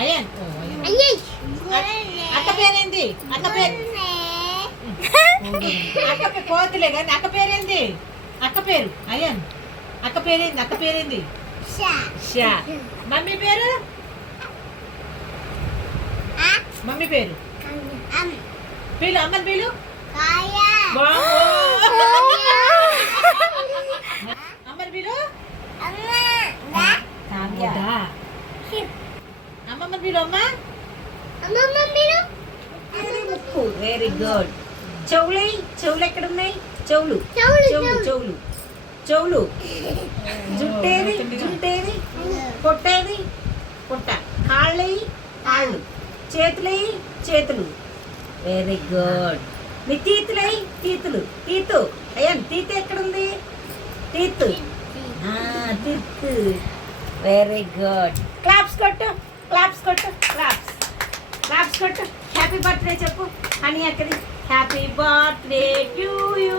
అయ్యన్ అక్క పేరేంది? అక్క పేరు పోతులే కానీ అక్క పేరేంది? అక్క పేరు అయ్యన్ అక్క పేరేంది? అక్క పేరేంది? షా. మమ్మీ పేరు? మమ్మీ పేరు పీలు. అమ్మని పీలు. అమ్మని పీలు. అమ్మమ్మని పీలు. ముక్కు. Very good. చెవులు ఎక్కడ ఉన్నాయి? చెవులు. జుట్టేది? పొట్టేది? పొట్ట. కాళ్ళు. చేతులు. Very good. నీ తీతు. అయ్యాను తీతు ఎక్కడుంది? తీతు. Very good. క్లాప్స్ కొట్టు. హ్యాపీ బర్త్డే చెప్పు. హనీ అక్కడి హ్యాపీ బర్త్డే టు యూ.